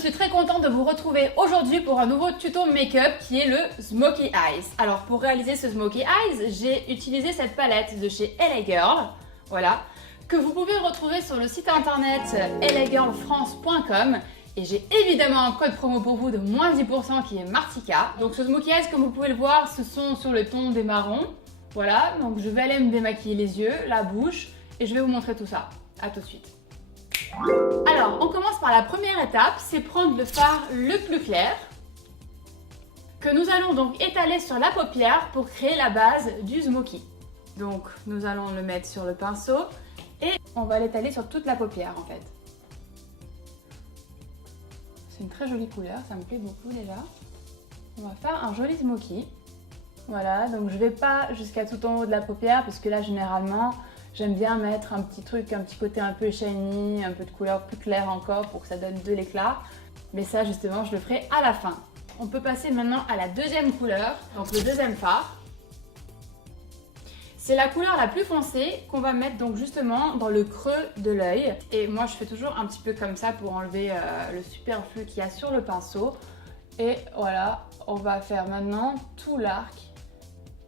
suis très contente de vous retrouver aujourd'hui pour un nouveau tuto make-up qui est le Smokey Eyes. Alors pour réaliser ce Smokey Eyes, j'ai utilisé cette palette de chez LA Girl, voilà, que vous pouvez retrouver sur le site internet lagirlfrance.com. Et j'ai évidemment un code promo pour vous de moins 10% qui est Martika. Donc ce Smokey Eyes, comme vous pouvez le voir, ce sont sur le ton des marrons. Voilà, donc je vais aller me démaquiller les yeux, la bouche et je vais vous montrer tout ça. A tout de suite. Alors, on commence par la première étape, c'est prendre le fard le plus clair que nous allons donc étaler sur la paupière pour créer la base du Smokey. Donc, nous allons le mettre sur le pinceau et on va l'étaler sur toute la paupière en fait. C'est une très jolie couleur, ça me plaît beaucoup déjà. On va faire un joli Smokey. Voilà, donc je vais pas jusqu'à tout en haut de la paupière parce que là généralement j'aime bien mettre un petit truc, un petit côté un peu shiny, un peu de couleur plus claire encore pour que ça donne de l'éclat. Mais ça justement je le ferai à la fin. On peut passer maintenant à la deuxième couleur, donc le deuxième fard. C'est la couleur la plus foncée qu'on va mettre donc justement dans le creux de l'œil. Et moi je fais toujours un petit peu comme ça pour enlever le superflu qu'il y a sur le pinceau. Et voilà, on va faire maintenant tout l'arc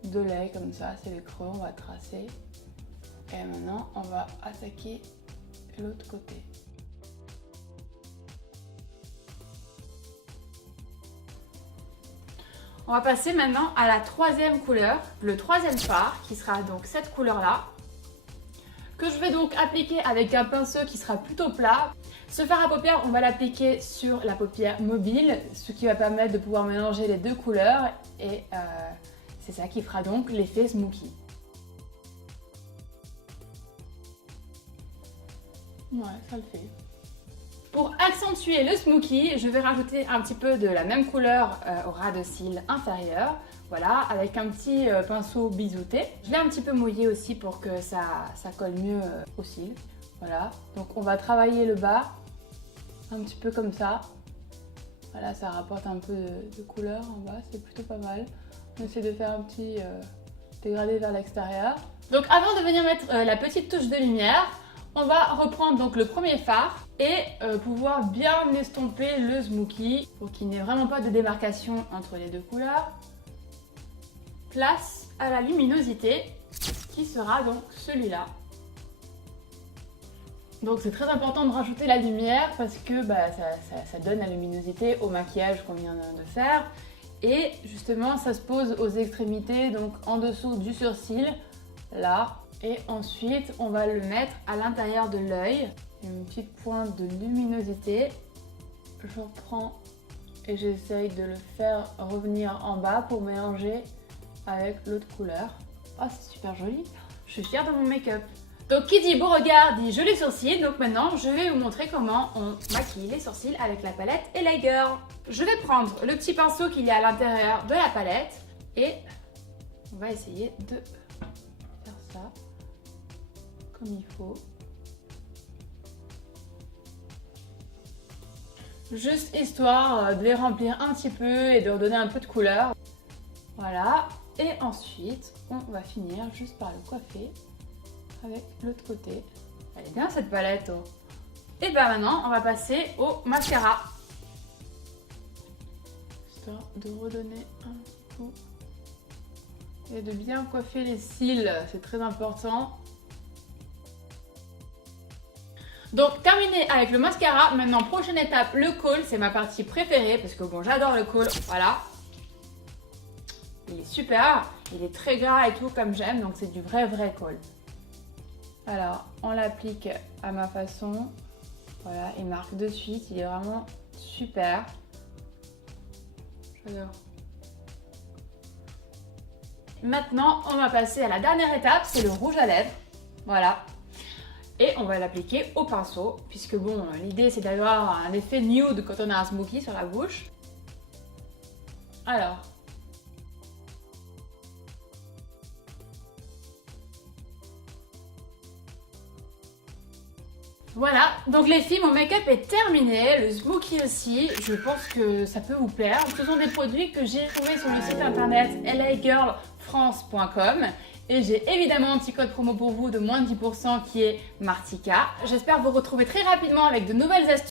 de l'œil comme ça, c'est le creux, on va tracer. Et maintenant, on va attaquer l'autre côté. On va passer maintenant à la troisième couleur, le troisième fard, qui sera donc cette couleur-là, que je vais donc appliquer avec un pinceau qui sera plutôt plat. Ce fard à paupières, on va l'appliquer sur la paupière mobile, ce qui va permettre de pouvoir mélanger les deux couleurs et c'est ça qui fera donc l'effet Smokey. Ouais, ça le fait. Pour accentuer le Smokey, je vais rajouter un petit peu de la même couleur au ras de cils inférieur. Voilà, avec un petit pinceau biseauté. Je l'ai un petit peu mouillé aussi pour que ça colle mieux aux cils. Voilà, donc on va travailler le bas, un petit peu comme ça. Voilà, ça rapporte un peu de couleur en bas, c'est plutôt pas mal. On essaie de faire un petit dégradé vers l'extérieur. Donc avant de venir mettre la petite touche de lumière, on va reprendre donc le premier fard et pouvoir bien estomper le Smokey pour qu'il n'y ait vraiment pas de démarcation entre les deux couleurs. Place à la luminosité qui sera donc celui-là. Donc c'est très important de rajouter la lumière parce que ça donne la luminosité au maquillage qu'on vient de faire. Et justement ça se pose aux extrémités, donc en dessous du sourcil, là. Et ensuite on va le mettre à l'intérieur de l'œil. Une petite pointe de luminosité. Je reprends et j'essaye de le faire revenir en bas pour mélanger avec l'autre couleur. Oh, c'est super joli. Je suis fière de mon make-up. Donc qui dit beau regard dit joli sourcil. Donc maintenant je vais vous montrer comment on maquille les sourcils avec la palette LA Girl. Je vais prendre le petit pinceau qu'il y a à l'intérieur de la palette et on va essayer de faire ça comme il faut. Juste histoire de les remplir un petit peu et de leur donner un peu de couleur. Voilà. Et ensuite on va finir juste par le coiffer avec l'autre côté. Elle est bien cette palette. Oh. Et bien maintenant on va passer au mascara. Histoire de redonner un petit coup. Et de bien coiffer les cils, c'est très important. Donc terminé avec le mascara, maintenant prochaine étape, le col, c'est ma partie préférée parce que bon j'adore le col, voilà. Il est super, il est très gras et tout comme j'aime, donc c'est du vrai col. Alors on l'applique à ma façon, voilà, il marque de suite, il est vraiment super. J'adore. Maintenant on va passer à la dernière étape, c'est le rouge à lèvres, voilà. Et on va l'appliquer au pinceau, puisque bon, l'idée c'est d'avoir un effet nude quand on a un Smokey sur la bouche. Alors. Voilà, donc les filles, mon make-up est terminé, le Smokey aussi, je pense que ça peut vous plaire. Ce sont des produits que j'ai trouvés sur le site internet lagirlfrance.com. Et j'ai évidemment un petit code promo pour vous de moins de 10% qui est Martika. J'espère vous retrouver très rapidement avec de nouvelles astuces.